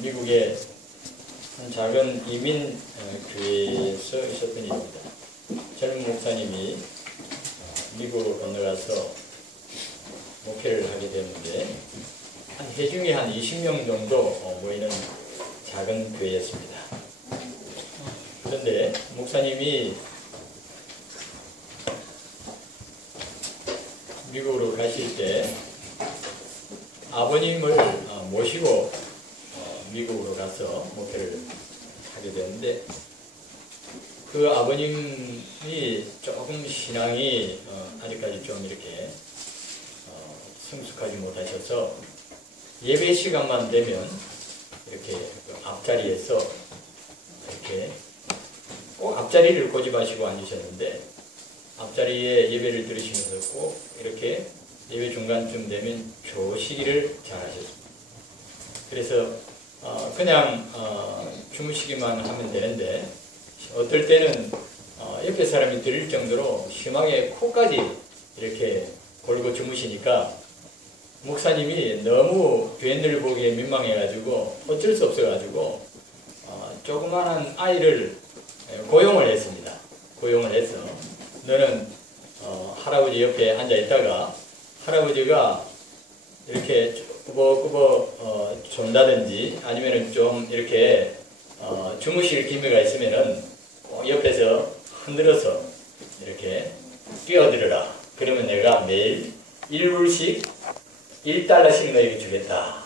미국의 한 작은 이민 교회에서 있었던 일입니다. 젊은 목사님이 미국으로 건너가서 목회를 하게 되는데 한 회중이 한 20명 정도 모이는 작은 교회였습니다. 그런데 목사님이 미국으로 가실 때 아버님을 모시고 미국으로 가서 목회를 하게 되는데 그 아버님이 조금 신앙이 아직까지 좀 이렇게 성숙하지 못하셔서 예배 시간만 되면 이렇게 앞자리에서 이렇게 꼭 앞자리를 고집하시고 앉으셨는데 앞자리에 예배를 들으시면서 꼭 이렇게 예배 중간쯤 되면 조시기를 잘 하셨습니다. 그래서 그냥 주무시기만 하면 되는데 어떨 때는 옆에 사람이 들릴 정도로 심하게 코까지 이렇게 골고 주무시니까 목사님이 너무 교인들 보기에 민망해가지고 어쩔 수 없어가지고 조그마한 아이를 고용을 했습니다. 고용을 해서 너는 할아버지 옆에 앉아있다가 할아버지가 이렇게 꾸벅꾸벅 존다든지 아니면은 좀 이렇게 주무실 기미가 있으면은 옆에서 흔들어서 이렇게 끼어들어라. 그러면 내가 매일 1불씩 1달러씩 너에게 주겠다.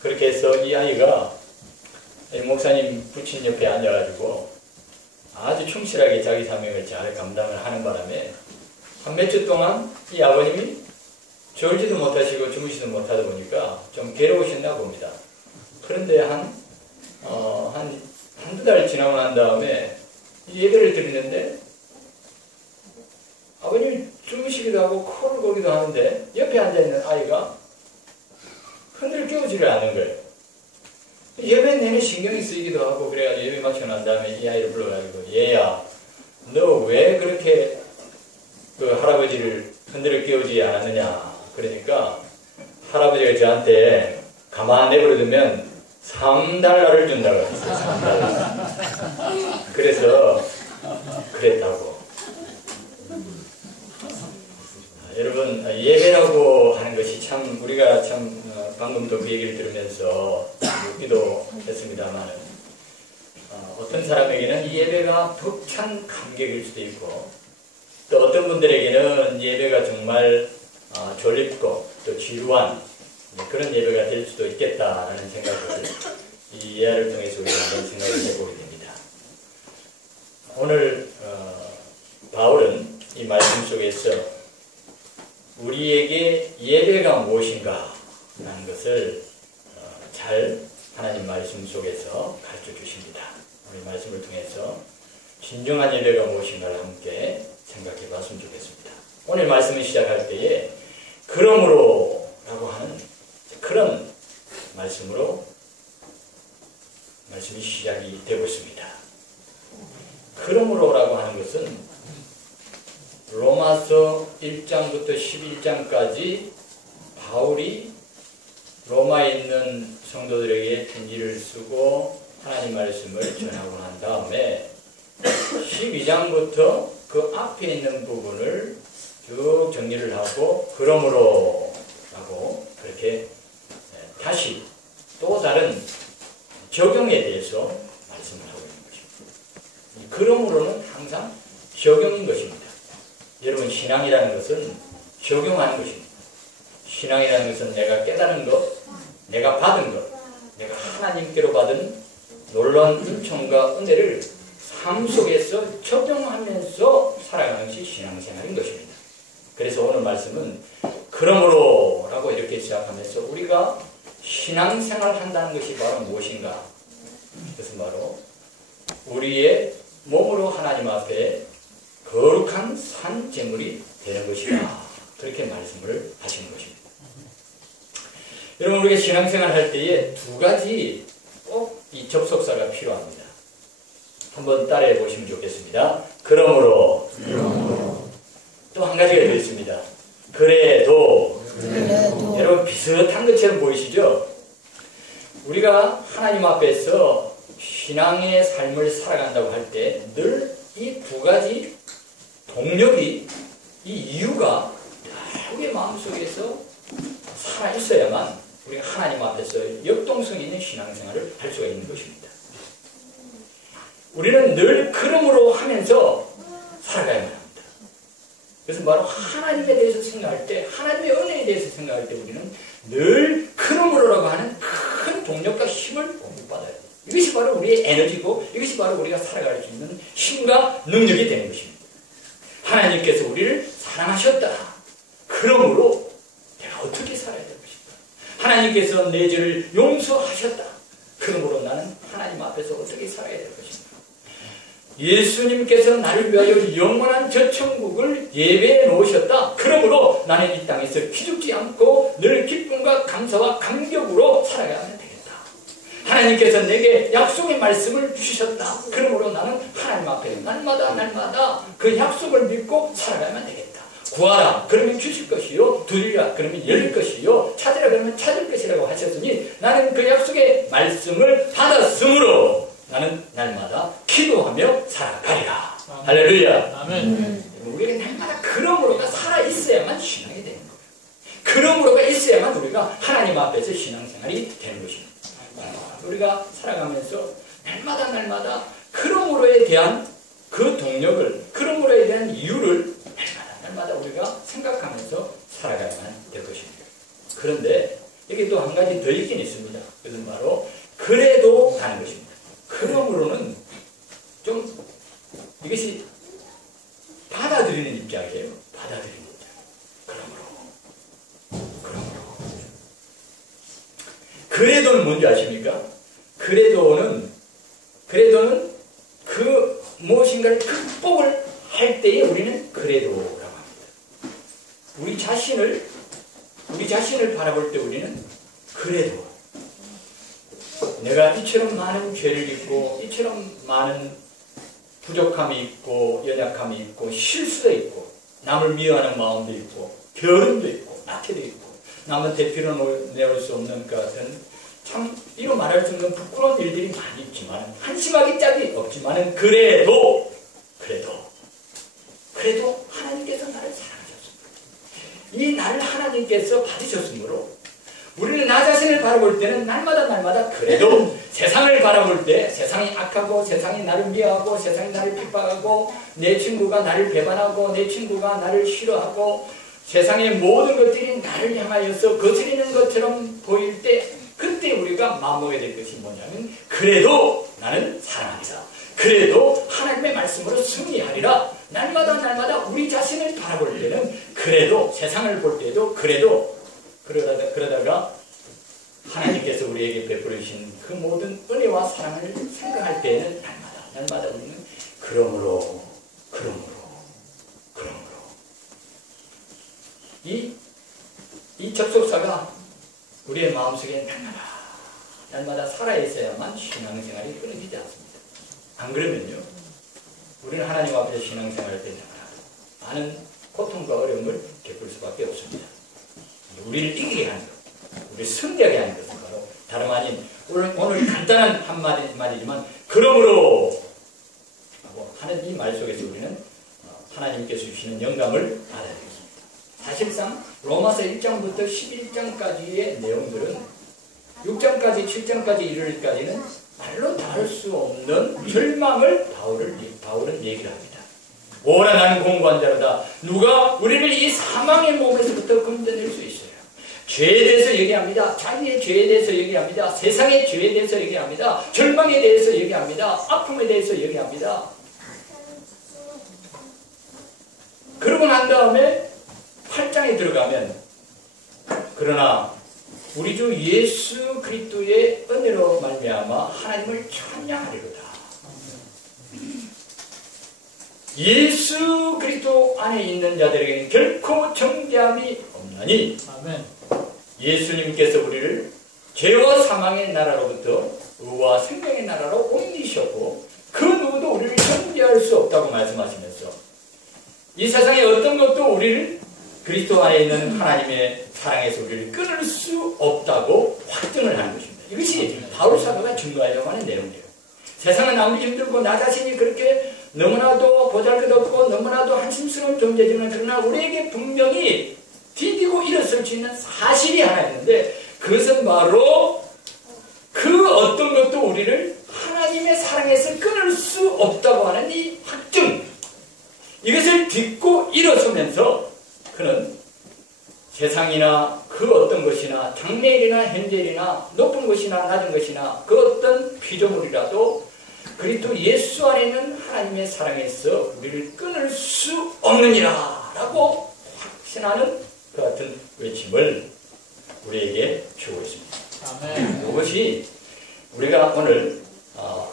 그렇게 해서 이 아이가 목사님 부친 옆에 앉아가지고 아주 충실하게 자기 사명을 잘 감당을 하는 바람에 한 몇 주 동안 이 아버님이 졸지도 못하시고 주무시도 못하다 보니까 좀 괴로우셨나 봅니다. 그런데 한두 달 지나고 난 다음에 예배를 드리는데 아버님이 주무시기도 하고 코를 고기도 하는데 옆에 앉아있는 아이가 흔들 깨우지를 않는 거예요. 예배 내내 신경이 쓰이기도 하고 그래가지고 예배 마치고 난 다음에 이 아이를 불러가지고 얘야 너 왜 그렇게 그 할아버지를 흔들어 깨우지 않았느냐. 그러니까 할아버지가 저한테 가만 내버려두면 3달러를 준다고 했어요. 3달러. 그래서 그랬다고. 여러분 예배라고 하는 것이 참 우리가 참 방금도 그 얘기를 들으면서 웃기도 했습니다만 어떤 사람에게는 이 예배가 벅찬 감격일 수도 있고 또 어떤 분들에게는 예배가 정말 졸립고 또 지루한 그런 예배가 될 수도 있겠다라는 생각을 이 예화를 통해서 우리가 한번 생각을 해보게 됩니다. 오늘 바울은 이 말씀 속에서 우리에게 예배가 무엇인가 라는 것을 잘 하나님 말씀 속에서 가르쳐 주십니다. 오늘 말씀을 통해서 진정한 예배가 무엇인가를 함께 생각해 봤으면 좋겠습니다. 오늘 말씀을 시작할 때에 그러므로 라고 하는 그런 말씀으로 말씀이 시작이 되고 있습니다. 그러므로 라고 하는 것은 로마서 1장부터 11장까지 바울이 로마에 있는 성도들에게 편지를 쓰고 하나님 말씀을 전하고 난 다음에 12장부터 그 앞에 있는 부분을 쭉 정리를 하고 그러므로 라고 그렇게 다시 또 다른 적용에 대해서 말씀을 하고 있는 것입니다. 그러므로는 항상 적용인 것입니다. 여러분 신앙이라는 것은 적용하는 것입니다. 신앙이라는 것은 내가 깨달은 것, 내가 받은 것, 내가 하나님께로 받은 놀라운 은총과 은혜를 삶 속에서 적용하면서 살아가는 것이 신앙생활인 것입니다. 그래서 오늘 말씀은 그러므로 라고 이렇게 시작하면서 우리가 신앙생활 한다는 것이 바로 무엇인가? 그것은 바로 우리의 몸으로 하나님 앞에 거룩한 산 제물이 되는 것이다. 그렇게 말씀을 하시는 것입니다. 여러분 우리가 신앙생활 할 때에 두 가지 꼭 이 접속사가 필요합니다. 한번 따라해 보시면 좋겠습니다. 그러므로. 또 한 가지가 되어 있습니다. 그래도 여러분 비슷한 것처럼 보이시죠? 우리가 하나님 앞에서 신앙의 삶을 살아간다고 할 때 늘 이 두 가지 동력이, 이 이유가 우리의 마음속에서 살아있어야만 우리가 하나님 앞에서 역동성 있는 신앙생활을 할 수가 있는 것입니다. 우리는 늘 그러므로 하면서 살아가야만 합니다. 그래서 바로 하나님에 대해서 생각할 때, 하나님의 은혜에 대해서 생각할 때 우리는 늘 그러므로라고 하는 큰 동력과 힘을 공급받아야 돼요. 이것이 바로 우리의 에너지고 이것이 바로 우리가 살아갈 수 있는 힘과 능력이 되는 것입니다. 하나님께서 우리를 사랑하셨다. 그러므로 내가 어떻게 살아야 될 것인가? 하나님께서 내 죄를 용서하셨다. 그러므로 나는 하나님 앞에서 어떻게 살아야 될 것인가? 예수님께서 나를 위하여 영원한 저 천국을 예배해 놓으셨다. 그러므로 나는 이 땅에서 기죽지 않고 늘 기쁨과 감사와 감격으로 살아가야 되겠다. 하나님께서 내게 약속의 말씀을 주셨다. 그러므로 나는 하나님 앞에 날마다 그 약속을 믿고 살아가야만 되겠다. 구하라 그러면 주실 것이요, 두드리라 그러면 열릴 것이요, 찾으라 그러면 찾을 것이라고 하셨으니 나는 그 약속의 말씀을 받았으므로 나는 날마다 기도하며 살아가리라. 아멘. 할렐루야. 아멘. 우리가 날마다 그러므로가 살아있어야만 신앙이 되는 거예요. 그러므로가 있어야만 우리가 하나님 앞에서 신앙생활이 되는 것입니다. 우리가 살아가면서 날마다 그러므로에 대한 그 동력을, 그러므로에 대한 이유를 날마다 우리가 생각하면서 살아가야만 될 것입니다. 그런데 여기 또 한 가지 더 있긴 있습니다. 그것은 바로 그래도 하는 것입니다. 그러므로는 좀 이것이 받아들이는 입장이에요. 받아들이는 입장. 그러므로. 그래도는 뭔지 아십니까? 그래도는 그 무엇인가를 극복을 할 때에 우리는 그래도라고 합니다. 우리 자신을 바라볼 때 우리는 그래도 내가 이처럼 많은 죄를 짓고 이처럼 많은 부족함이 있고 연약함이 있고 실수도 있고 남을 미워하는 마음도 있고 게으름도 있고 낙태도 있고 남한테 빌어내올 수 없는 것 같은 참 이로 말할 수 없는 부끄러운 일들이 많이 있지만 한심하기 짝이 없지만 그래도 하나님께서 나를 사랑하셨습니다. 이 나를 하나님께서 받으셨으므로 우리는 나 자신을 바라볼 때는 날마다 그래도 세상을 바라볼 때 세상이 악하고 세상이 나를 미워하고 세상이 나를 핍박하고 내 친구가 나를 배반하고 내 친구가 나를 싫어하고 세상의 모든 것들이 나를 향하여서 거스리는 것처럼 보일 때 그때 우리가 마음먹어야 될 것이 뭐냐면 그래도 나는 사랑합니다. 그래도 하나님의 말씀으로 승리하리라. 날마다 우리 자신을 바라볼 때는 그래도 세상을 볼 때도 그래도 그러다가 하나님께서 우리에게 베풀어 주신 그 모든 은혜와 사랑을 생각할 때에는 날마다 우리는 그러므로 이 접속사가 우리의 마음속에 날마다 살아있어야만 신앙생활이 끊어지지 않습니다. 안 그러면요 우리는 하나님 앞에서 신앙생활할 때 많은 고통과 어려움을 겪을 수밖에 없습니다. 우리를 이기게 하는 것, 우리를 승리하게 하는 것은 바로 다름 아닌 오늘 간단한 한마디지만 그러므로 하고 하는 이 말 속에서 우리는 하나님께서 주시는 영감을 받아들입니다. 사실상 로마서 1장부터 11장까지의 내용들은 6장까지 7장까지 이르기까지는 말로 다룰 수 없는 절망을 바울은 얘기를 합니다. 오라 나는 공고한 자로다. 누가 우리를 이 사망의 몸에서부터 건져낼 수 있어요. 죄에 대해서 얘기합니다. 자기의 죄에 대해서 얘기합니다. 세상의 죄에 대해서 얘기합니다. 절망에 대해서 얘기합니다. 아픔에 대해서 얘기합니다. 그러고 난 다음에 8장에 들어가면 그러나 우리 주 예수 그리스도의 은혜로 말미암아 하나님을 찬양하리로다. 예수 그리스도 안에 있는 자들에게는 결코 정죄함이 없나니 아멘. 예수님께서 우리를 죄와 사망의 나라로부터 의와 생명의 나라로 옮기셨고 그 누구도 우리를 정죄할 수 없다고 말씀하시면서 이 세상에 어떤 것도 우리를 그리스도 안에 있는 하나님의 사랑에서 우리를 끊을 수 없다고 확증을 하는 것입니다. 이것이 바울 사도가 증거하려고 하는 내용이에요. 세상은 아무리 힘들고 나 자신이 그렇게 너무나도 보잘것없고 너무나도 한심스러운 존재지만 그러나 우리에게 분명히 디디고 일어설 수 있는 사실이 하나 있는데 그것은 바로 그 어떤 것도 우리를 하나님의 사랑에서 끊을 수 없다고 하는 이 확증, 이것을 딛고 일어서면서 그는 세상이나 그 어떤 것이나 장래일이나 현재일이나 높은 것이나 낮은 것이나 그 어떤 피조물이라도 그리스도 예수 안에 있는 하나님의 사랑에서 우리를 끊을 수 없느니라 라고 확신하는 그 같은 외침을 우리에게 주고 있습니다. 아멘. 이것이 우리가 오늘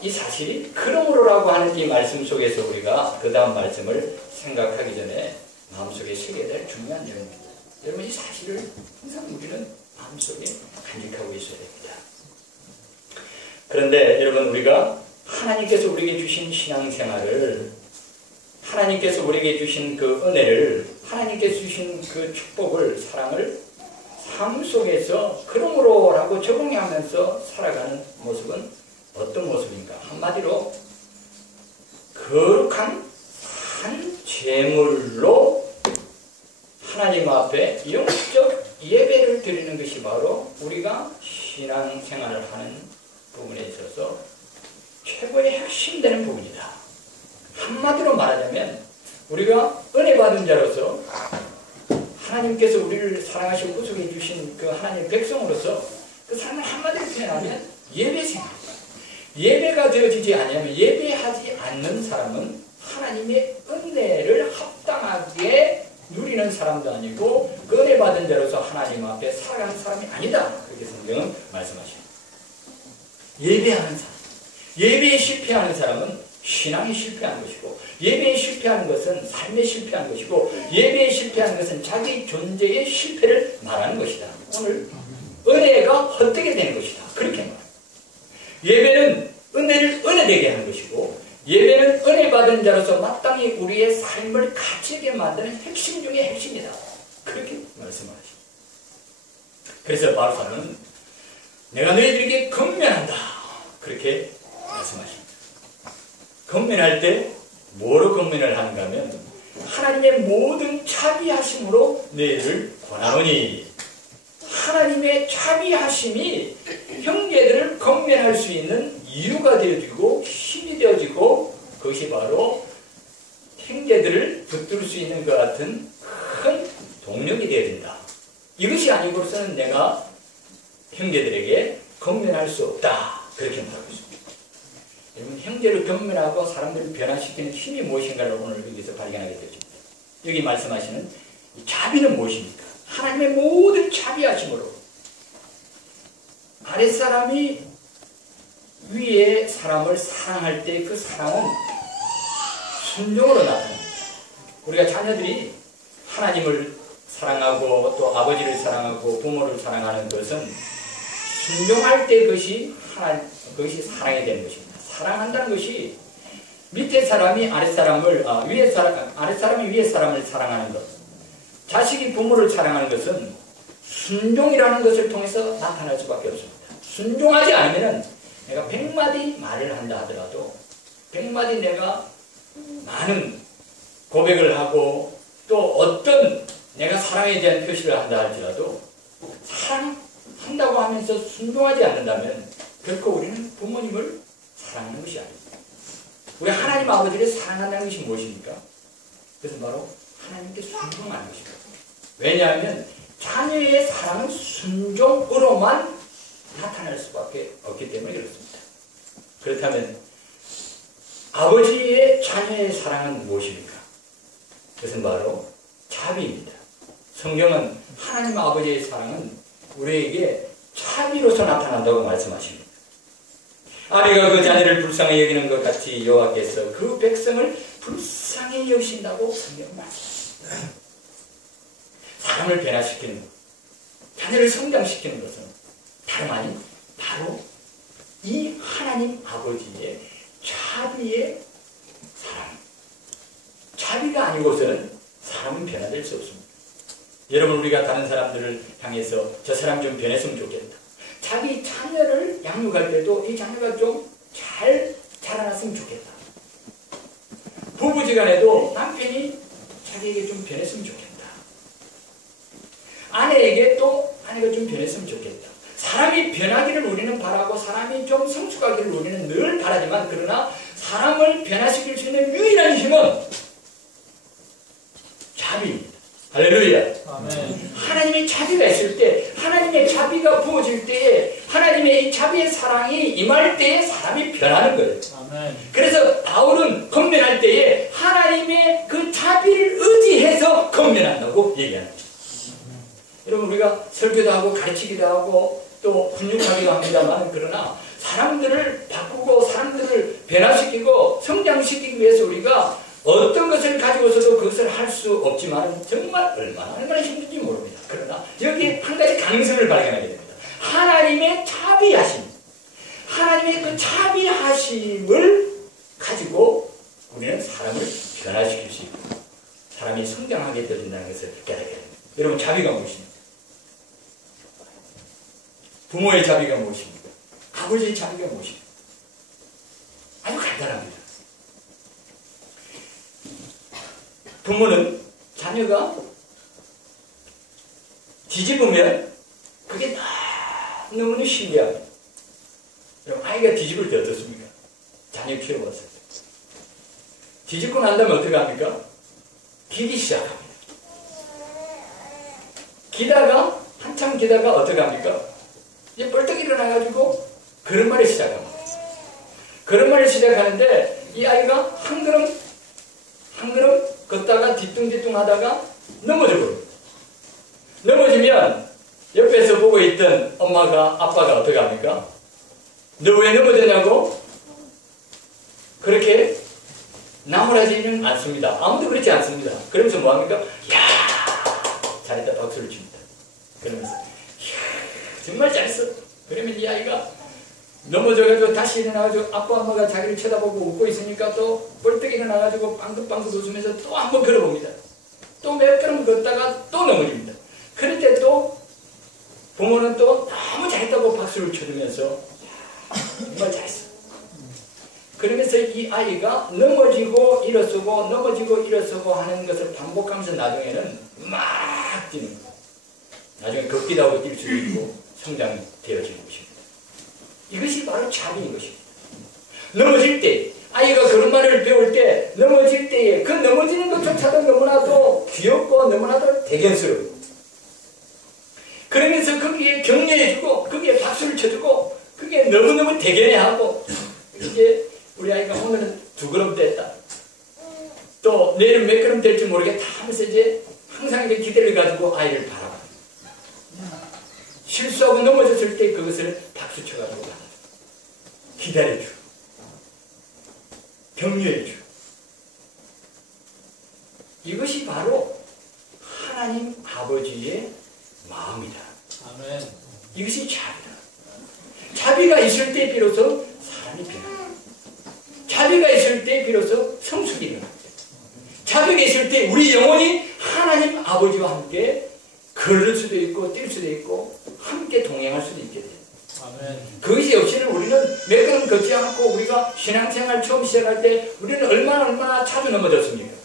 이 사실이 그러므로라고 하는 이 말씀 속에서 우리가 그 다음 말씀을 생각하기 전에 마음속에 새겨야 될 중요한 내용입니다. 여러분 이 사실을 항상 우리는 마음속에 간직하고 있어야 됩니다. 그런데 여러분 우리가 하나님께서 우리에게 주신 신앙생활을 하나님께서 우리에게 주신 그 은혜를 하나님께서 주신 그 축복을 사랑을 삶 속에서 그러므로라고 적용하면서 살아가는 모습은 어떤 모습인가? 한마디로 거룩한 산 제물로 하나님 앞에 영적 예배를 드리는 것이 바로 우리가 신앙생활을 하는 부분에 있어서 최고의 핵심되는 부분이다. 한마디로 말하자면 우리가 은혜 받은 자로서 하나님께서 우리를 사랑하시고 구속해 주신 그 하나님의 백성으로서 그 삶을 한마디로 표현하면 예배생활. 예배가 되어지지 않으면 예배하지 않는 사람은 하나님의 은혜를 합당하게 누리는 사람도 아니고 그 은혜 받은 자로서 하나님 앞에 살아가는 사람이 아니다. 그렇게 성경은 말씀하십니다. 예배하는 사람. 예배에 실패하는 사람은 신앙이 실패한 것이고 예배에 실패하는 것은 삶에 실패한 것이고 예배에 실패하는 것은 자기 존재의 실패를 말하는 것이다. 오늘 은혜가 헛되게 되는 것이다. 그렇게 말합니다. 예배는 은혜를 은혜되게 하는 것이고 예배는 은혜 받은 자로서 마땅히 우리의 삶을 가치있게 만드는 핵심 중의 핵심이다. 그렇게 말씀하십니다. 그래서 바울사는 내가 너희들에게 권면한다. 그렇게 말씀하십니다. 권면할 때 뭐로 권면을 하는가 하면 하나님의 모든 자비하심으로 너희를 권하노니 하나님의 자비하심이 형제들을 권면할 수 있는 이유가 되어지고 힘이 되어지고 그것이 바로 형제들을 붙들 수 있는 것 같은 큰 동력이 되어진다. 이것이 아니고서는 내가 형제들에게 권면할 수 없다. 그렇게 말하고 있습니다. 여러분 형제를 권면하고 사람들을 변화시키는 힘이 무엇인가를 오늘 여기서 발견하게 되어집니다. 여기 말씀하시는 이 자비는 무엇입니까? 하나님의 모든 자비하심으로 아랫사람이 위에 사람을 사랑할 때 그 사랑은 순종으로 나타납니다. 우리가 자녀들이 하나님을 사랑하고 또 아버지를 사랑하고 부모를 사랑하는 것은 순종할 때 그것이 사랑이 되는 것입니다. 사랑한다는 것이 밑에 사람이 아랫사람을 아랫사람이 위에 사람을 사랑하는 것, 자식이 부모를 사랑하는 것은 순종이라는 것을 통해서 나타날 수밖에 없습니다. 순종하지 않으면 내가 100마디 말을 한다 하더라도 100마디 내가 많은 고백을 하고 또 어떤 내가 사랑에 대한 표시를 한다 할지라도 사랑한다고 하면서 순종하지 않는다면 결코 우리는 부모님을 사랑하는 것이 아닙니다. 우리 하나님 아버지를 사랑한다는 것이 무엇입니까? 그것은 바로 하나님께 순종하는 것입니다. 왜냐하면 자녀의 사랑은 순종으로만 나타날 수밖에 없기 때문에 그렇습니다. 그렇다면 아버지의 자녀의 사랑은 무엇입니까? 그것은 바로 자비입니다. 성경은 하나님 아버지의 사랑은 우리에게 자비로서 나타난다고 말씀하십니다. 아비가 그 자녀를 불쌍히 여기는 것 같이 여호와께서 그 백성을 불쌍히 여기신다고 성경은 말씀하십니다. 사람을 변화시키는 것, 자녀를 성장시키는 것은 다름 아닌 바로 이 하나님 아버지의 자비의 사랑, 자비가 아니고서는 사람은 변화될 수 없습니다. 여러분, 우리가 다른 사람들을 향해서 저 사람 좀 변했으면 좋겠다. 자기 자녀를 양육할 때도 이 자녀가 좀 잘 자라났으면 좋겠다. 부부지간에도 남편이 자기에게 좀 변했으면 좋겠다. 아내에게 또 아내가 좀 변했으면 좋겠다. 사람이 변하기를 우리는 바라고 사람이 좀 성숙하기를 우리는 늘 바라지만, 그러나 사람을 변화시킬 수 있는 유일한 힘은 자비입니다. 할렐루야. 아멘. 하나님의 자비가 있을 때, 하나님의 자비가 부어질 때에, 하나님의 이 자비의 사랑이 임할 때에 사람이 변하는 거예요. 아멘. 그래서 바울은 건면할 때에 하나님의 그 자비를 의지해서 건면한다고 얘기합니다. 여러분, 우리가 설교도 하고 가르치기도 하고 또 훈육하기도 합니다만, 그러나 사람들을 바꾸고 사람들을 변화시키고 성장시키기 위해서 우리가 어떤 것을 가지고서도 그것을 할 수 없지만 정말 얼마나 힘든지 모릅니다. 그러나 여기에 한 가지 가능성을 발견하게 됩니다. 하나님의 자비하심, 하나님의 그 자비하심을 가지고 우리는 사람을 변화시킬 수 있고 사람이 성장하게 되어진다는 것을 깨닫게 됩니다. 여러분, 자비가 무엇입니까? 부모의 자비가 무엇입니까? 아버지의 자비가 무엇입니까? 아주 간단합니다. 부모는 자녀가 뒤집으면 그게 너무너무 신기합니다. 아이가 뒤집을 때 어떻습니까? 자녀 키워봤을 때. 뒤집고 난 다음에 어떻게 합니까? 기기 시작합니다. 기다가, 한참 기다가 어떻게 합니까? 이제 벌떡 일어나가지고 걸음마를 시작합니다. 걸음마를 시작하는데 이 아이가 한 걸음 걷다가 뒤뚱뒤뚱 하다가 넘어져버립니다. 넘어지면 옆에서 보고 있던 엄마가, 아빠가 어떻게 합니까? 너 왜 넘어졌냐고? 그렇게 나무라지는 않습니다. 아무도 그렇지 않습니다. 그러면서 뭐합니까? 야, 잘했다, 박수를 칩니다. 그러면서 정말 잘했어. 그러면 이 아이가 넘어져가지고 다시 일어나가지고 아빠 엄마가 자기를 쳐다보고 웃고 있으니까 또 벌떡 일어나가지고 빵긋빵긋 웃으면서 또 한 번 걸어봅니다. 또 몇 걸음 걷다가 또 넘어집니다. 그럴 때 또 부모는 또 너무 잘했다고 박수를 쳐주면서 정말 잘했어. 그러면서 이 아이가 넘어지고 일어서고 넘어지고 일어서고 하는 것을 반복하면서 나중에는 막 뛰는 거예요. 나중에 걷기도 하고 뛸 수도 있고 성장이 되어지는 것입니다. 이것이 바로 자비인 것입니다. 넘어질 때, 아이가 걸음마를 배울 때 넘어질 때에 그 넘어지는 것조차도 너무나도 귀엽고 너무나도 대견스러워요. 그러면서 거기에 격려해주고 거기에 박수를 쳐주고 그게 너무너무 대견해하고, 이제 우리 아이가 오늘은 2걸음 뗐다, 또 내일은 몇 걸음 뗄지 모르겠다 하면서 이제 항상 이렇게 기대를 가지고 아이를 바라봐요. 실수하고 넘어졌을 때 그것을 박수 쳐가지고 기다려주고 격려해주고, 이것이 바로 하나님 아버지의 마음이다. 아멘. 이것이 자비다. 자비가 있을 때 비로소 사람이 변합니다. 자비가 있을 때 비로소 성숙이 일어납니다. 자비가 있을 때 우리 영혼이 하나님 아버지와 함께 걸을 수도 있고 뛸 수도 있고 함께 동행할 수도 있게 돼요. 아멘. 그것이 없이는 우리는 몇 걸음 걷지 않고 우리가 신앙생활 처음 시작할 때 우리는 얼마나 자주 넘어졌습니까?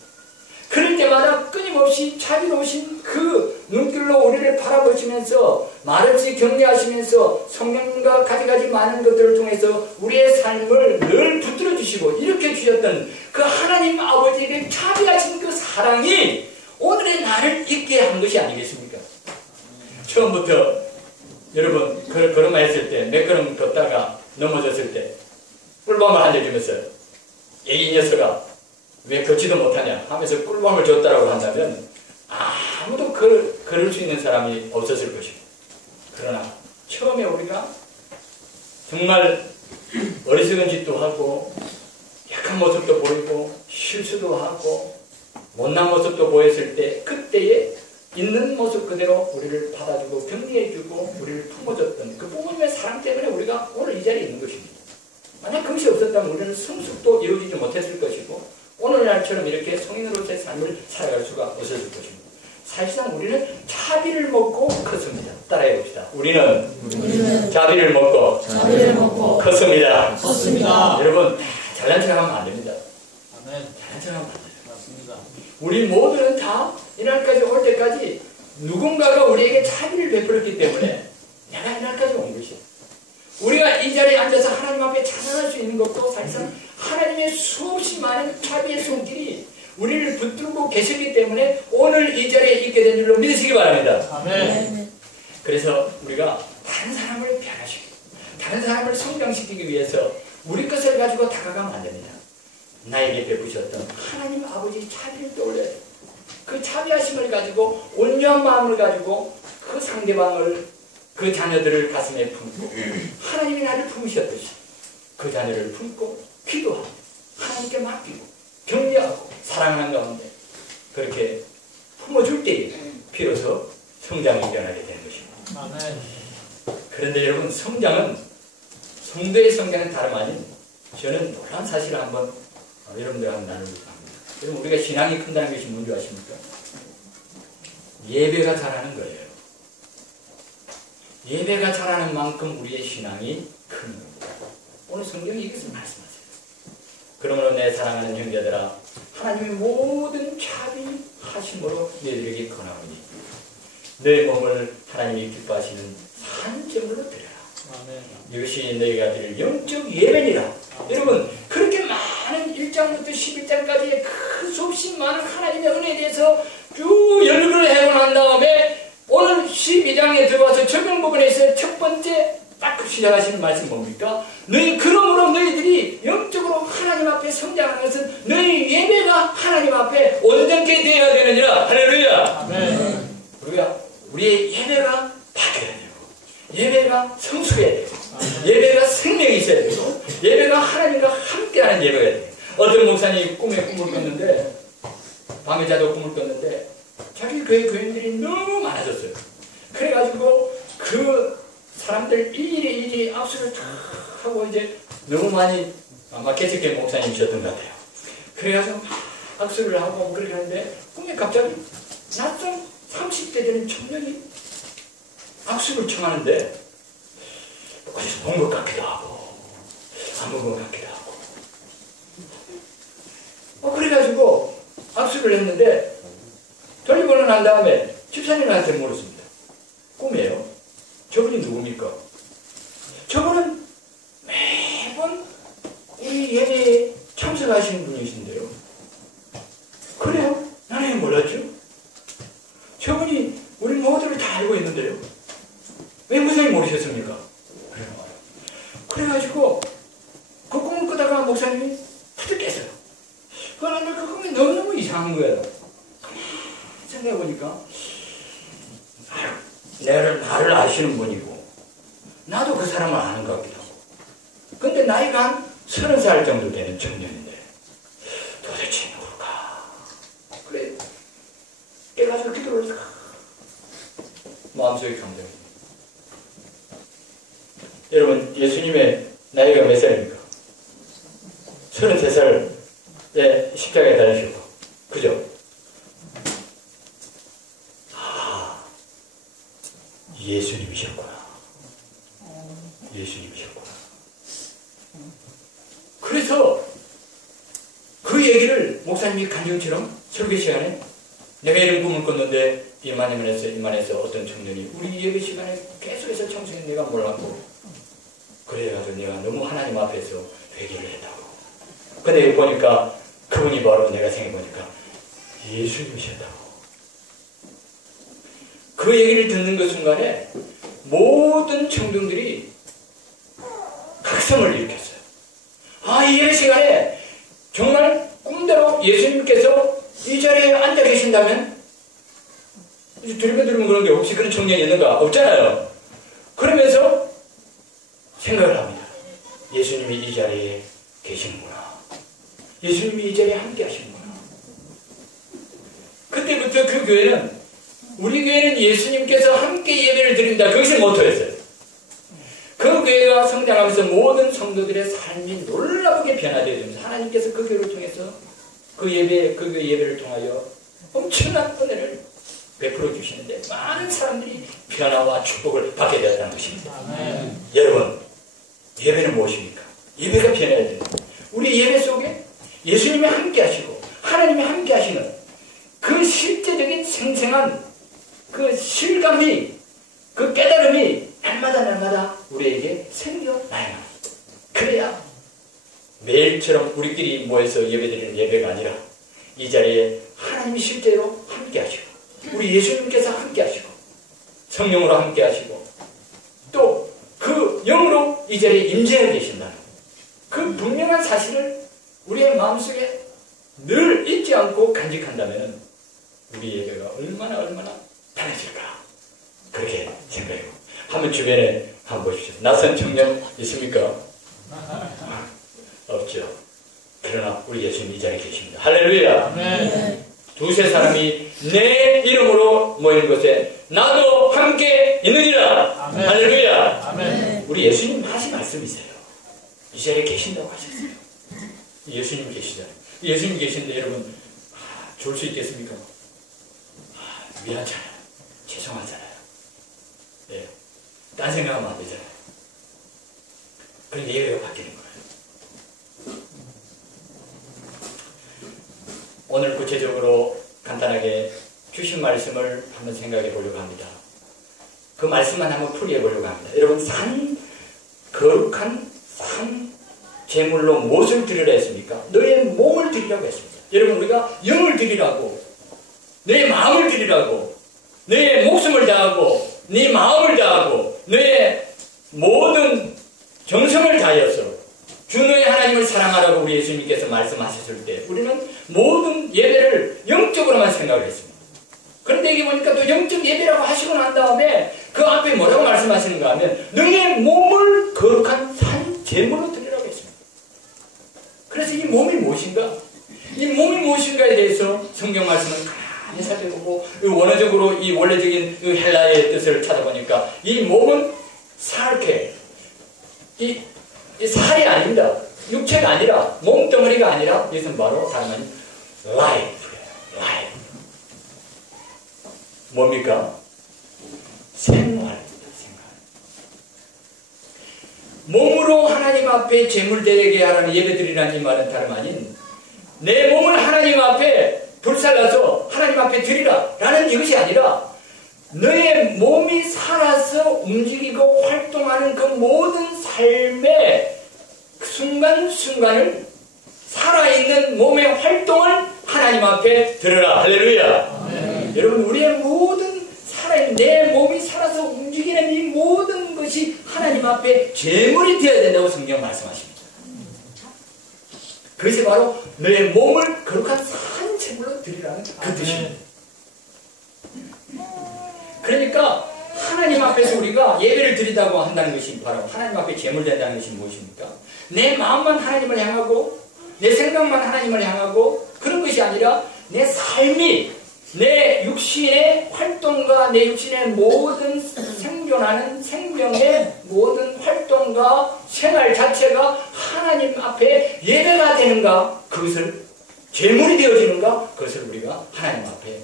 그럴 때마다 끊임없이 자비로우신 그 눈길로 우리를 바라보시면서 말없이 격려하시면서 성령과 가지가지 많은 것들을 통해서 우리의 삶을 늘 붙들어 주시고 이렇게 주셨던 그 하나님 아버지에게 자비하신 그 사랑이 오늘의 나를 있게 한 것이 아니겠습니까? 처음부터 여러분 걸음마 했을 때 몇 걸음 걷다가 넘어졌을 때 꿀밤을 알려주면서 이 녀석아 왜 걷지도 못하냐 하면서 꿀밤을 줬다라고 한다면 아무도 걸을 수 있는 사람이 없었을 것입니다. 그러나 처음에 우리가 정말 어리석은 짓도 하고 약한 모습도 보이고 실수도 하고 못난 모습도 보였을 때 그때에 있는 모습 그대로 우리를 받아주고 격려해주고 우리를 품어줬던 그 부모님의 사랑 때문에 우리가 오늘 이 자리에 있는 것입니다. 만약 그것이 없었다면 우리는 성숙도 이루어지지 못했을 것이고 오늘 어린아이처럼 이렇게 성인으로서의 삶을 살아갈 수가 없었을 것입니다. 사실상 우리는 자비를 먹고 컸습니다. 따라해 봅시다. 우리는 자비를 먹고 컸습니다. 여러분, 잘난 척하면 안 됩니다. 잘난 척하면 안 돼요. 맞습니다. 우리 모두는 다 이날까지 올 때까지 누군가가 우리에게 자비를 베풀었기 때문에 내가 이날까지 온 것이야. 우리가 이 자리에 앉아서 하나님 앞에 찬양할 수 있는 것도 사실상 하나님의 수없이 많은 자비의 손길이 우리를 붙들고 계시기 때문에 오늘 이 자리에 있게 된 줄로 믿으시기 바랍니다. 아멘. 그래서 우리가 다른 사람을 변화시키고 다른 사람을 성장시키기 위해서 우리 것을 가지고 다가가면 안 됩니다. 나에게 베푸셨던 하나님 아버지 자비를 떠올려야 돼요. 그 자비하심을 가지고 온유한 마음을 가지고 그 상대방을 그 자녀들을 가슴에 품고 하나님이 나를 품으셨듯이 그 자녀를 품고 기도하고 하나님께 맡기고 격려하고 사랑하는 가운데 그렇게 품어줄 때에 비로소 성장이 일어나게 되는 것입니다. 아멘. 그런데 여러분, 성장은 성도의 성장은 다름 아닌 저는 놀라운 사실을 한번 여러분들과 나누려고 합니다. 여러분, 우리가 신앙이 큰다는 것이 뭔지 아십니까? 예배가 자라는 거예요. 예배가 자라는 만큼 우리의 신앙이 큰 겁니다. 오늘 성경이 이것을 말씀하세요. 그러므로 내 사랑하는 형제들아, 하나님의 모든 자비하심으로 너희들에게 권하오니 너희 몸을 하나님이 기뻐하시는 산제물로 드려라. 이것이 너희가 드릴 영적 예배니라. 여러분, 그렇게 많은 1장부터 11장까지의 그 수없이 많은 하나님의 은혜에 대해서 쭉 연구를 해고 난 다음에 오늘 12장에 들어와서 적용 부분에서 첫 번째 딱 시작하시는 말씀이 뭡니까? 그러므로 너희들이 영적으로 하나님 앞에 성장하는 것은 너희 예배가 하나님 앞에 온전케 되어야 되느니라. 할렐루야. 아멘. 우리의 예배가 바뀌어야 되고, 예배가 성숙해야 되고, 예배가 생명이 있어야 되고, 예배가 하나님과 함께하는 예배가 돼요. 어떤 목사님이 꿈에 꿈을 꿨는데, 밤에 자도 꿈을 꿨는데, 자기 교회 교인들이 너무 많아졌어요. 그래가지고 그 사람들 일일이 악수를 탁 하고 이제 너무 많이 아마 개척교회 목사님이셨던 것 같아요. 그래가지고 악수를 하고 그렇게 하는데 꿈에 갑자기 낯선 30대 되는 청년이 악수를 청하는데 어디서 본 것 같기도 하고 안 본 것 같기도 하고 그래가지고 악수를 했는데 돌리고는 난 다음에 집사님한테 물었습니다. 꿈이에요. 저분이 누굽니까? 저분은 매번 우리 예배에 참석하시는 분이신데요. 그래요? 나는 왜 몰랐죠? 저분이 우리 모두를 다 알고 있는데요. 왜 목사님 모르셨습니까? 그래가지고 그 꿈을 꾸다가 목사님이 푸득 깼어요. 그러나 그 꿈이 너무너무 이상한 거예요. 생각해보니까 나를 아시는 분이고 나도 그 사람을 아는 것 같기도 하고 근데 나이가 한 30살 정도 되는 청년인데 도대체 누굴까? 그래 깨가지고 기도를 마음속에 감정이 여러분 예수님의 나이가 몇 살입니까? 33살에 십자가에 달리셨고 그죠? 예수님이셨구나. 예수님이셨구나. 그래서 그 얘기를 목사님이 간증처럼 설교 시간에 내가 이런 꿈을 꿨는데 이만해서 어떤 청년이 우리 예배 시간에 계속해서 청소년 내가 몰랐고 그래가지고 내가 너무 하나님 앞에서 회개를 했다고. 근데 보니까 그분이 바로 내가 생각해보니까 예수님이셨다고. 그 얘기를 듣는 그 순간에 모든 청중들이 각성을 일으켰어요. 이 예배 시간에 정말 꿈대로 예수님께서 이 자리에 앉아 계신다면 들으면 그런 게 혹시 그런 청년이 있는가? 없잖아요. 그러면서 생각을 합니다. 예수님이 이 자리에 계시는구나. 예수님이 이 자리에 함께 하시는구나. 그때부터 그 교회는 우리 교회는 예수님께서 함께 예배를 드린다. 그것이 모토였어요. 그 교회가 성장하면서 모든 성도들의 삶이 놀라우게 변화되어지면서 하나님께서 그 교회를 통해서 그 예배를 통하여 엄청난 은혜를 베풀어 주시는데 많은 사람들이 변화와 축복을 받게 되었다는 것입니다. 아멘. 여러분, 예배는 무엇입니까? 예배가 변해야 됩니다. 우리 예배 속에 예수님이 함께 하시고 하나님이 함께 하시는 그 실제적인 생생한 그 실감이, 그 깨달음이 날마다 우리에게 생겨나야 합니다. 그래야 매일처럼 우리끼리 모여서 예배드리는 예배가 아니라 이 자리에 하나님이 실제로 함께 하시고 우리 예수님께서 함께 하시고 성령으로 함께 하시고 또 그 영으로 이 자리에 임재해 계신다는 그 분명한 사실을 우리의 마음속에 늘 잊지 않고 간직한다면 우리 예배가 얼마나 달라질까 그렇게 생각해요. 한번 주변에 한번 보십시오. 낯선 청년 있습니까? 없죠. 그러나 우리 예수님 이 자리에 계십니다. 할렐루야. 아멘. 두세 사람이 내 이름으로 모이는 곳에 나도 함께 있느니라. 아멘. 할렐루야. 아멘. 우리 예수님 하신 말씀이세요. 이 자리에 계신다고 하셨어요. 예수님 계시잖아요. 예수님 계시는데 여러분 좋을 수 있겠습니까? 미안하잖아요. 죄송하잖아요. 예. 딴 생각하면 안 되잖아요. 그런 예배가 바뀌는 거예요. 오늘 구체적으로 간단하게 주신 말씀을 한번 생각해 보려고 합니다. 그 말씀만 한번 풀이해 보려고 합니다. 여러분, 거룩한 산 제물로 무엇을 드리라 했습니까? 너의 몸을 드리라고 했습니다. 여러분, 우리가 영을 드리라고, 너의 마음을 드리라고, 너의 목숨을 다하고, 네 마음을 다하고, 너의 모든 정성을 다하여서 주 너의 하나님을 사랑하라고 우리 예수님께서 말씀하셨을 때 우리는 모든 예배를 영적으로만 생각을 했습니다. 그런데 여기 보니까 또 영적 예배라고 하시고 난 다음에 그 앞에 뭐라고 말씀하시는가 하면 너의 몸을 거룩한 산 제물로 드리라고 했습니다. 그래서 이 몸이 무엇인가? 이 몸이 무엇인가에 대해서 성경 말씀은 가만히 살펴보고 원어적으로 이 원래적인 헬라의 뜻을 찾아보니까 이 몸은 살게 이 살이 아닙니다. 육체가 아니라 몸덩어리가 아니라 이것은 바로 다른 말이 life. 뭡니까? 생활입니다. 몸으로 하나님 앞에 제물되게 하라는 예배드리라는 이 말은 다름 아닌 내 몸을 하나님 앞에 불살라서 하나님 앞에 드리라 라는 이것이 아니라 너의 몸이 살아서 움직이고 활동하는 그 모든 삶의 순간순간을 살아있는 몸의 활동을 하나님 앞에 드려라. 할렐루야. 네. 여러분, 우리의 모든 살아있는 내 몸이 살아서 움직이는 이 모든 것이 하나님 앞에 제물이 되어야 된다고 성경 말씀하십니다. 그것이 바로 너의 몸을 거룩한 산 제물로 드리라는 그 뜻입니다. 그러니까 하나님 앞에서 우리가 예배를 드리다고 한다는 것이 바로 하나님 앞에 제물된다는 것이 무엇입니까? 내 마음만 하나님을 향하고 내 생각만 하나님을 향하고 그런 것이 아니라 내 삶이 내 육신의 활동과 내 육신의 모든 생존하는 생명의 모든 활동과 생활 자체가 하나님 앞에 예배가 되는가 그것을 제물이 되어지는가 그것을 우리가 하나님 앞에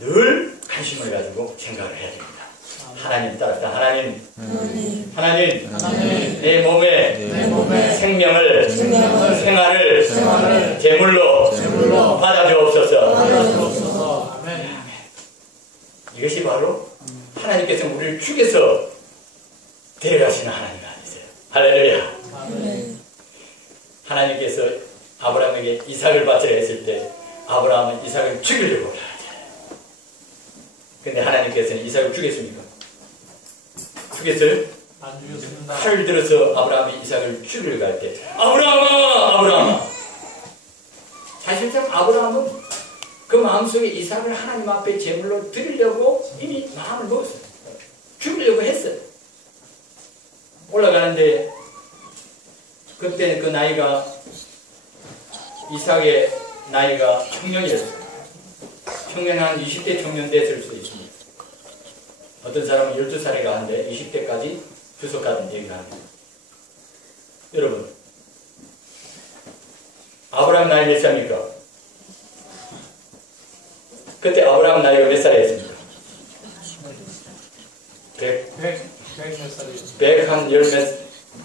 늘 관심을 가지고 생각을 해야 됩니다. 하나님 따랐다. 하나님, 내 몸에 생명을 생활을 제물로 받아주옵소서. 이것이 바로 하나님께서 우리를 죽여서 데려가시는 하나님 아니세요. 할렐루야. 하나님께서 아브라함에게 이삭을 바치라 했을 때 아브라함은 이삭을 죽이려고 하잖아요. 근데 하나님께서는 이삭을 죽였습니까? 죽였어요? 안 죽였습니다. 칼을 들어서 아브라함이 이삭을 죽이려고 할 때 아브라함아! 사실상 아브라함은 그 마음속에 이삭을 하나님 앞에 제물로 드리려고 이미 마음을 먹었어요. 죽이려고 했어요. 올라가는데 그때 그 나이가 이삭의 나이가 청년이었어요. 청년 한 20대 청년 됐을 수도 있습니다. 어떤 사람은 12살에 가는데 20대까지 주석 같은 얘기를 합니다. 여러분, 아브라함 나이 몇 살입니까? 그때 아브라함 나이가 몇 살이었습니까? 100몇 살이요? 100한 열몇,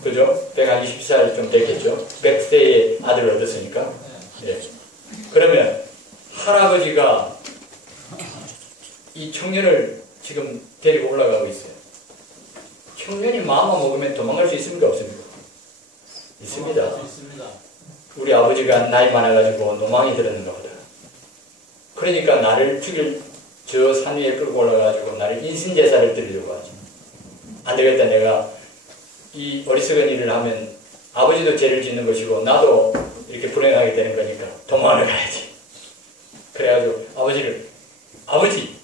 그죠? 100한 20살 좀 됐겠죠? 100세의 아들을 얻었으니까. 예. 그러면 할아버지가 이 청년을 지금 데리고 올라가고 있어요. 청년이 마음만 먹으면 도망갈 수 있습니까? 없습니까? 있습니다. 있습니다. 우리 아버지가 나이 많아가지고 노망이 들었는가 보다. 그러니까 나를 죽일 저 산 위에 끌고 올라가가지고 나를 인신제사를 드리려고 하지. 안 되겠다. 내가 이 어리석은 일을 하면 아버지도 죄를 짓는 것이고 나도 이렇게 불행하게 되는 거니까 도망을 가야지. 그래가지고 아버지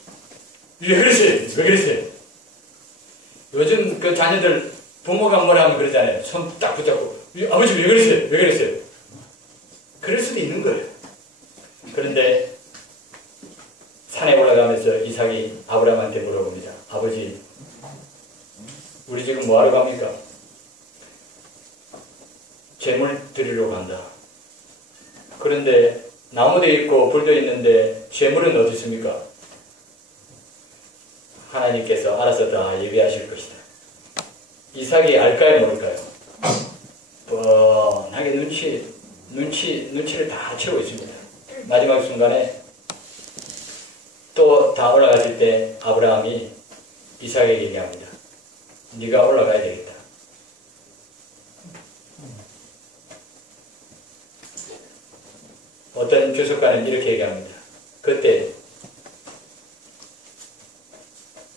왜 그러세요? 왜 그러세요? 요즘 그 자녀들 부모가 뭐라 하면 그러잖아요. 손 딱 붙잡고 아버지 왜 그러세요? 왜 그러세요? 그럴 수도 있는 거예요. 그런데 산에 올라가면서 이삭이 아브라함한테 물어봅니다. 아버지, 우리 지금 뭐하러 갑니까? 재물 드리러 간다. 그런데 나무도 있고 불도 있는데 재물은 어디 있습니까? 하나님께서 알아서 다 예비하실 것이다. 이삭이 알까요 모를까요? 뻔하게 눈치를 다 채우고 있습니다. 마지막 순간에 또 다 올라갔을 때 아브라함이 이삭에게 얘기합니다. 네가 올라가야 되겠다. 어떤 주석가는 이렇게 얘기합니다. 그때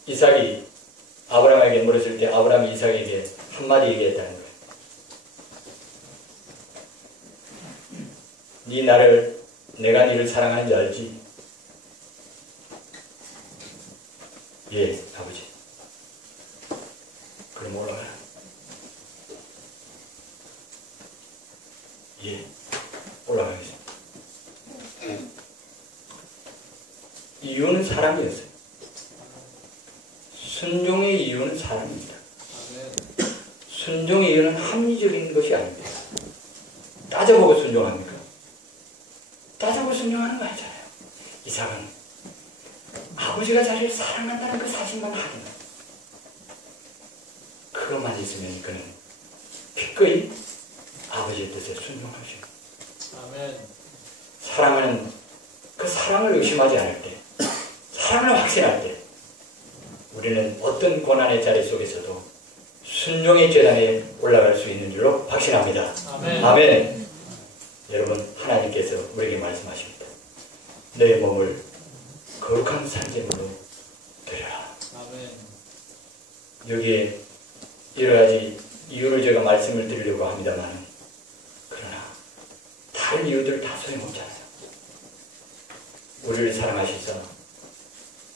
이삭이 아브라함에게 물었을 때 아브라함이 이삭에게 한마디 얘기했다는 거예요. 내가 너를 사랑하는 줄 알지? 예, 아버지. 그럼 올라가요. 예, 올라가겠습니다. 이유는 사랑이었어요. 순종의 이유는 사랑입니다. 순종의 이유는 합리적인 것이 아닙니다. 따져보고 순종합니까? 따져보고 순종하는 거 아니잖아요. 이삭은 아버지가 자기를 사랑한다는 그 사실만 확인. 그것만 있으면 그는 기꺼이 아버지의 뜻에 순종할 수 있습니다. 아멘. 사랑하는 그 사랑을 의심하지 않을 때, 사랑을 확신할 때, 우리는 어떤 고난의 자리 속에서도 순종의 재단에 올라갈 수 있는 줄로 확신합니다. 아멘. 아멘. 여러분, 하나님께서 우리에게 말씀하십니다. 너의 몸을 거룩한 산재물로 드려라. 아멘. 여기에 여러 가지 이유를 제가 말씀을 드리려고 합니다만, 그러나 다른 이유들 다 소용없잖아요. 우리를 사랑하셔서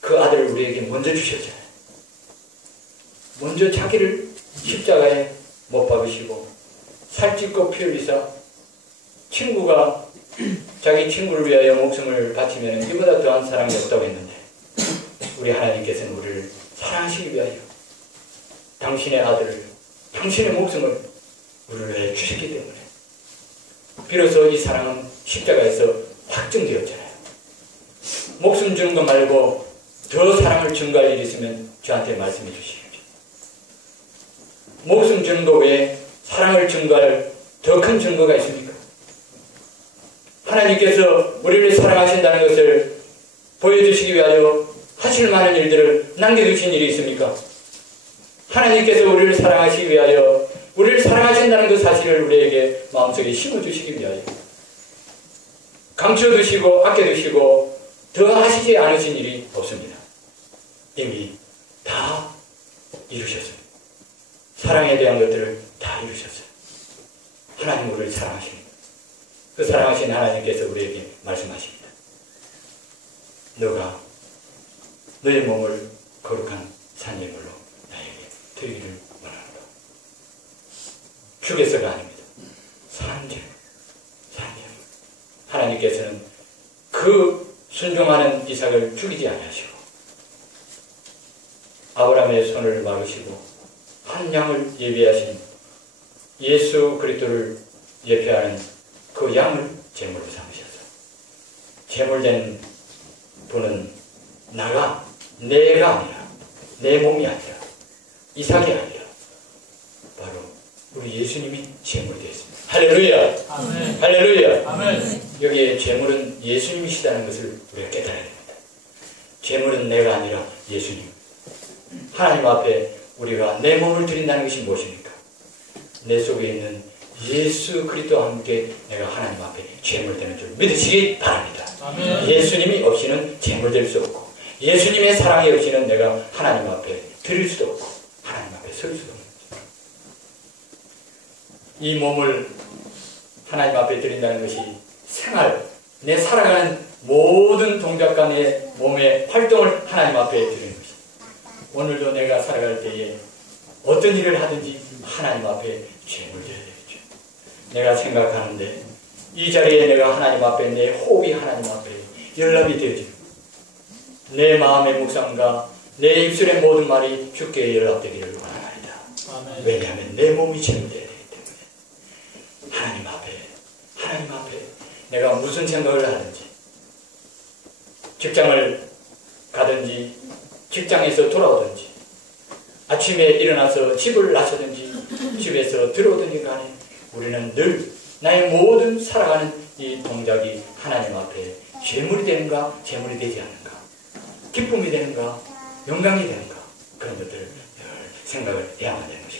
그 아들을 우리에게 먼저 주셨잖아요. 먼저 자기를 십자가에 못 박으시고 살찌고 피 흘리사 친구가 자기 친구를 위하여 목숨을 바치면 이보다 더한 사랑이 없다고 했는데 우리 하나님께서는 우리를 사랑하시기 위하여 당신의 아들을, 당신의 목숨을 우리를 위하여 주셨기 때문에 비로소 이 사랑은 십자가에서 확정되었잖아요. 목숨 주는 것 말고 더 사랑을 증거할 일이 있으면 저한테 말씀해 주십시오. 목숨 주는 것 외에 사랑을 증거할 더 큰 증거가 있습니까? 하나님께서 우리를 사랑하신다는 것을 보여주시기 위하여 하실 만한 일들을 남겨두신 일이 있습니까? 하나님께서 우리를 사랑하시기 위하여 우리를 사랑하신다는 그 사실을 우리에게 마음속에 심어주시기 위하여 감춰두시고 아껴두시고 더 하시지 않으신 일이 없습니다. 이미 다 이루셨습니다. 사랑에 대한 것들을 다 이루셨어요. 하나님 우리를 사랑하십니다. 그 사랑하신 하나님께서 우리에게 말씀하십니다. 너가 너의 몸을 거룩한 산예물로 나에게 드리기를 원한다. 죽여서가 아닙니다. 산재물. 하나님께서는 그 순종하는 이삭을 죽이지 아니하시고 아브라함의 손을 막으시고 한 양을 예비하신 예수 그리스도를 예표하는 그 양을 제물로 삼으셔서 제물된 그는 내가 아니라, 내 몸이 아니라, 이삭이 아니라 바로 우리 예수님이 제물이 되었습니다. 할렐루야! 아멘. 할렐루야! 아멘. 여기에 제물은 예수님이시다는 것을 우리가 깨달아야 됩니다. 제물은 내가 아니라 예수님. 하나님 앞에 우리가 내 몸을 드린다는 것이 무엇입니까? 내 속에 있는 예수 그리스도와 함께 내가 하나님 앞에 제물되는 줄 믿으시기 바랍니다. 아멘. 예수님이 없이는 제물될 수 없고, 예수님의 사랑이 없이는 내가 하나님 앞에 드릴 수도 없고, 하나님 앞에 설 수도 없는 거죠. 이 몸을 하나님 앞에 드린다는 것이 생활, 내 살아가는 모든 동작과 내 몸의 활동을 하나님 앞에 드리는 것입니다. 오늘도 내가 살아갈 때에 어떤 일을 하든지 하나님 앞에 제물드려야 되겠죠. 내가 생각하는데 이 자리에 내가 하나님 앞에 내 호흡이 하나님 앞에 연락이 되어지고, 내 마음의 묵상과 내 입술의 모든 말이 주께 연락되기를 원하나이다. 아멘. 왜냐하면 내 몸이 제물되어야 되기 때문에 하나님 앞에 내가 무슨 생각을 하든지, 직장을 가든지 직장에서 돌아오든지, 아침에 일어나서 집을 나서든지 집에서 들어오든지 간에 우리는 늘 나의 모든 살아가는 이 동작이 하나님 앞에 제물이 되는가, 제물이 되지 않는가, 기쁨이 되는가, 영광이 되는가, 그런 것들을 늘 생각을 해야만 되는 것입니다.